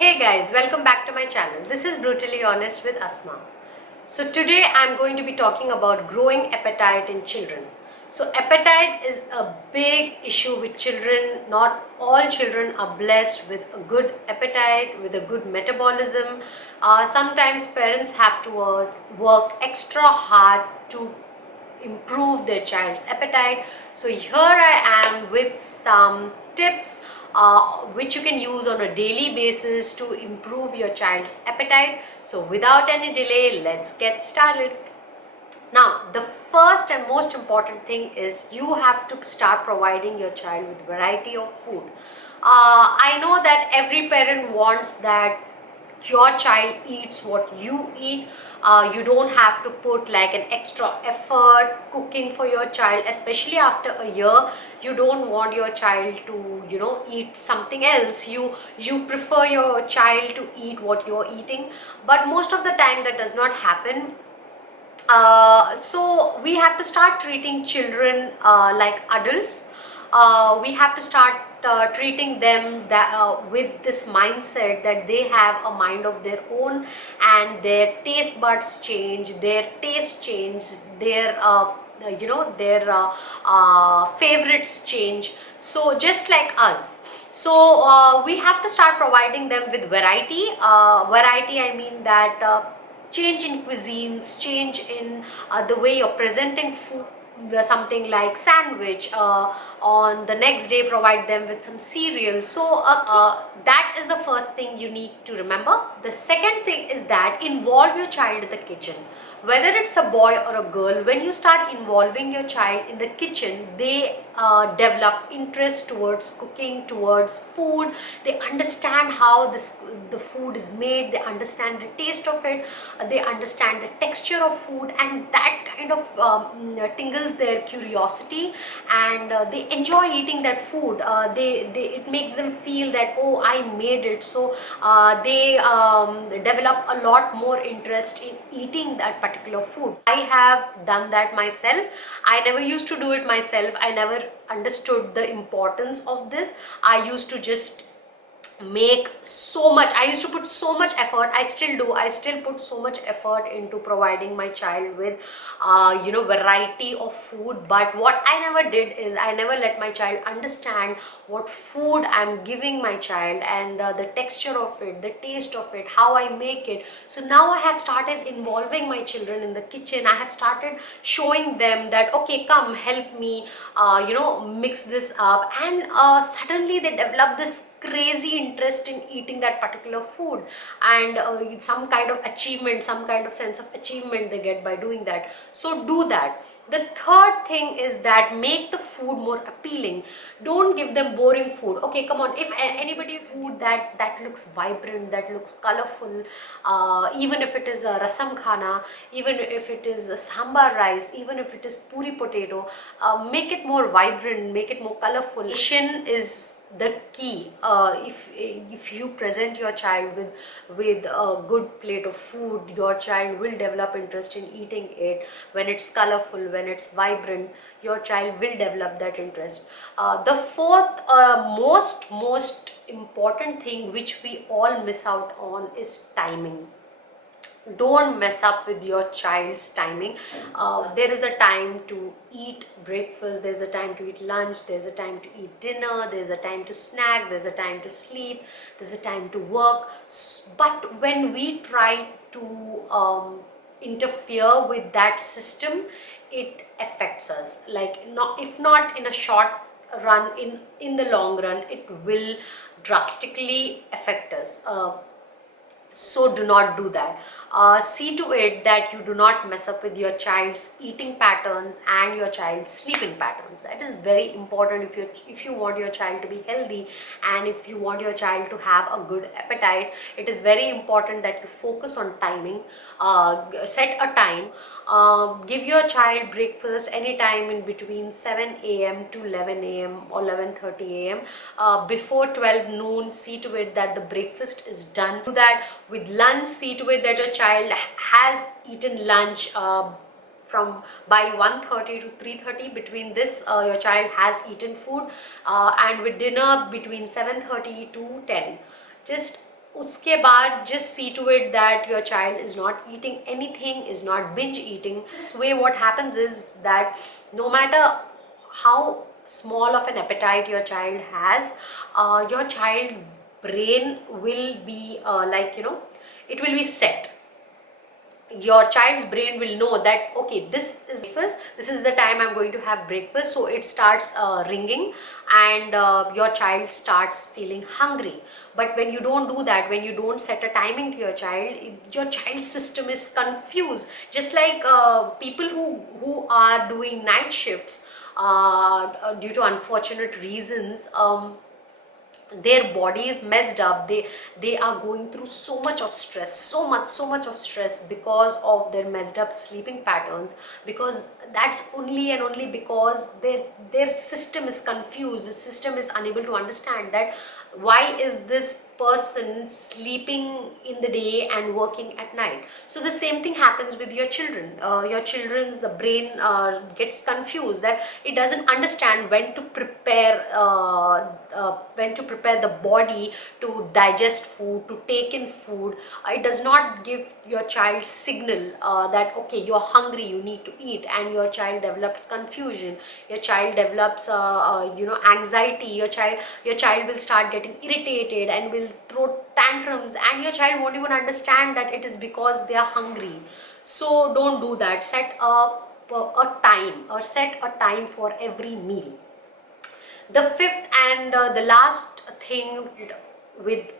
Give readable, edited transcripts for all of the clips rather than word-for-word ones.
Hey guys, welcome back to my channel. This is Brutally Honest with Asma. So today I'm going to be talking about growing appetite in children. So appetite is a big issue with children. Not all children are blessed with a good appetite, with a good metabolism. Sometimes parents have to work extra hard to improve their child's appetite. So here I am with some tips which you can use on a daily basis to improve your child's appetite. So without any delay, let's get started. Now, the first and most important thing is you have to start providing your child with variety of food. I know that every parent wants that your child eats what you eat. You don't have to put like an extra effort cooking for your child, especially after a year. You don't want your child to eat something else. You prefer your child to eat what you're eating, but most of the time that does not happen. So we have to start treating children like adults. We have to start treating them with this mindset that they have a mind of their own, and their taste buds change, their taste change, their favorites change. So just like us. So we have to start providing them with variety. Variety, I mean that change in cuisines, change in the way you're presenting food. Something like sandwich, on the next day provide them with some cereal. So that is the first thing you need to remember. The second thing is that involve your child in the kitchen. Whether it's a boy or a girl, when you start involving your child in the kitchen, they develop interest towards cooking, towards food. They understand how the food is made, they understand the taste of it, they understand the texture of food, and that kind of tingles their curiosity, and they enjoy eating that food. It makes them feel that, oh, I made it. So they develop a lot more interest in eating that particular food. I have done that myself. I never used to do it myself. I never understood the importance of this. I used to just make so much. I used to put so much effort. I still do. I still put so much effort into providing my child with variety of food. But what I never did is I never let my child understand what food I'm giving my child, and the texture of it, the taste of it, how I make it. So now I have started involving my children in the kitchen. I have started showing them that, okay, come help me mix this up, and suddenly they develop this crazy interest in eating that particular food, and some kind of achievement, some kind of sense of achievement they get by doing that. So do that. The third thing is that make the food more appealing. Don't give them boring food. Okay, come on, if anybody food that looks vibrant, that looks colorful, even if it is a rasam khana, even if it is a sambar rice, even if it is puri potato, make it more vibrant, make it more colorful. Asian is the key. If you present your child with a good plate of food, your child will develop interest in eating it. When it's colorful, when it's vibrant, your child will develop that interest. The fourth most important thing which we all miss out on is timing. Don't mess up with your child's timing. There is a time to eat breakfast, there's a time to eat lunch, there's a time to eat dinner, there's a time to snack, there's a time to sleep, there's a time to work. But when we try to interfere with that system, it affects us. Like, not, if not in a short run, in the long run, it will drastically affect us. So do not do that. See to it that you do not mess up with your child's eating patterns and your child's sleeping patterns. That is very important if you want your child to be healthy, and if you want your child to have a good appetite. It is very important that you focus on timing. Set a time. Give your child breakfast anytime in between 7 a.m. to 11 a.m. or 11:30 a.m. Before 12 noon, see to it that the breakfast is done. Do that. With lunch, see to it that your child has eaten lunch from by 1:30 to 3:30. Between this, your child has eaten food, and with dinner between 7:30 to 10. Just उसके बाद just see to it that your child is not eating anything, is not binge eating. This way what happens is that no matter how small of an appetite your child has, your child's brain will be it will be set. Your child's brain will know that okay, this is breakfast, this is the time I'm going to have breakfast, so it starts ringing, and your child starts feeling hungry. But when you don't do that, when you don't set a timing to your child, your child's system is confused. Just like people who are doing night shifts due to unfortunate reasons, their body is messed up, they are going through so much of stress, so much of stress because of their messed up sleeping patterns, because that's only and only because their system is confused. The system is unable to understand that why is this person sleeping in the day and working at night. So the same thing happens with your children. Your children's brain gets confused, that it doesn't understand when to prepare the body to digest food, to take in food. It does not give your child signal that okay, you're hungry, you need to eat, and your child develops confusion, your child develops anxiety, your child will start getting irritated and will throw tantrums, and your child won't even understand that it is because they are hungry. So don't do that. Set a time for every meal. The fifth and the last thing with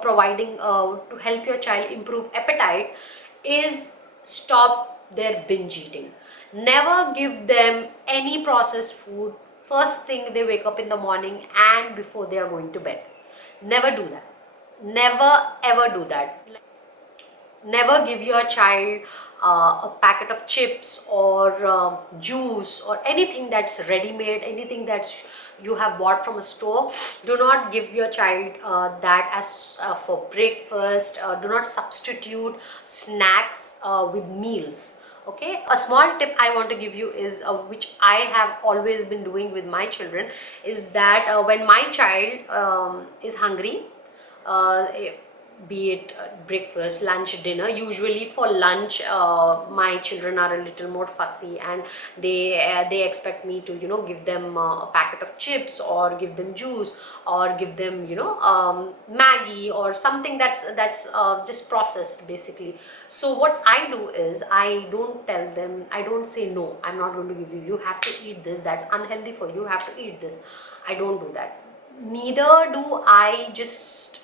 providing to help your child improve appetite is stop their binge eating. Never give them any processed food first thing they wake up in the morning and before they are going to bed. Never do that. Never ever do that. Never give your child a packet of chips or juice or anything that's ready made, anything that's you have bought from a store. Do not give your child that as for breakfast. Do not substitute snacks with meals. Okay, a small tip I want to give you is which I have always been doing with my children, is that when my child is hungry, uh, be it breakfast, lunch, dinner. Usually for lunch, my children are a little more fussy, and they expect me to give them a packet of chips or give them juice or give them Maggie or something that's just processed basically. So what I do is I don't tell them, I don't say no, I'm not going to give you. You have to eat this. That's unhealthy for you. You have to eat this. I don't do that. Neither do I just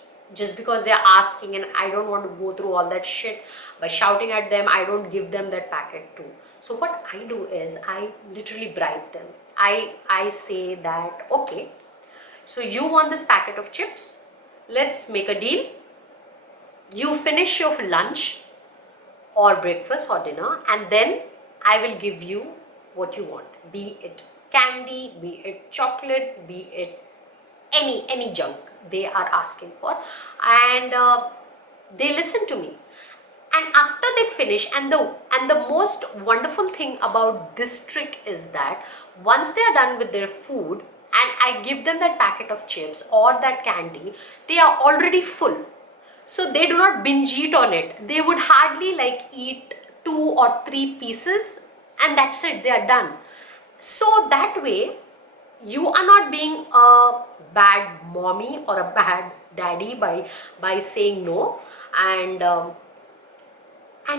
because they're asking, and I don't want to go through all that shit by shouting at them. I don't give them that packet too. So what I do is I literally bribe them. I say that okay, so you want this packet of chips, let's make a deal. You finish your lunch or breakfast or dinner, and then I will give you what you want, be it candy, be it chocolate, be it any junk they are asking for, and they listen to me. And after they finish, and the most wonderful thing about this trick is that once they are done with their food and I give them that packet of chips or that candy, they are already full, so they do not binge eat on it. They would hardly like eat 2 or 3 pieces, and that's it, they are done. So that way you are not being a bad mommy or a bad daddy by saying no, and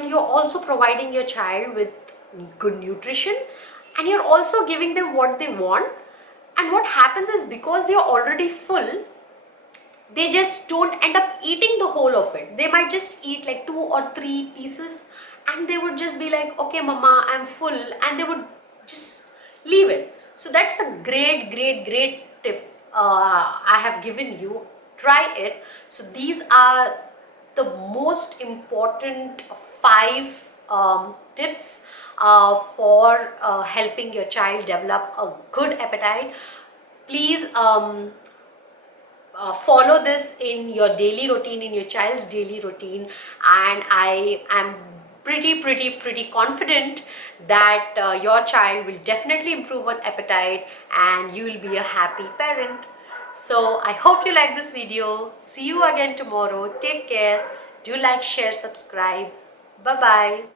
you're also providing your child with good nutrition, and you're also giving them what they want. And what happens is, because you're already full, they just don't end up eating the whole of it. They might just eat like 2 or 3 pieces, and they would just be like, okay mama, I'm full, and they would just leave it. So that's a great tip I have given you. Try it. So these are the most important 5 tips for helping your child develop a good appetite. Please follow this in your daily routine, in your child's daily routine, and I am pretty confident that your child will definitely improve on appetite and you will be a happy parent. So I hope you like this video. See you again tomorrow. Take care. Do like, share, subscribe. Bye bye.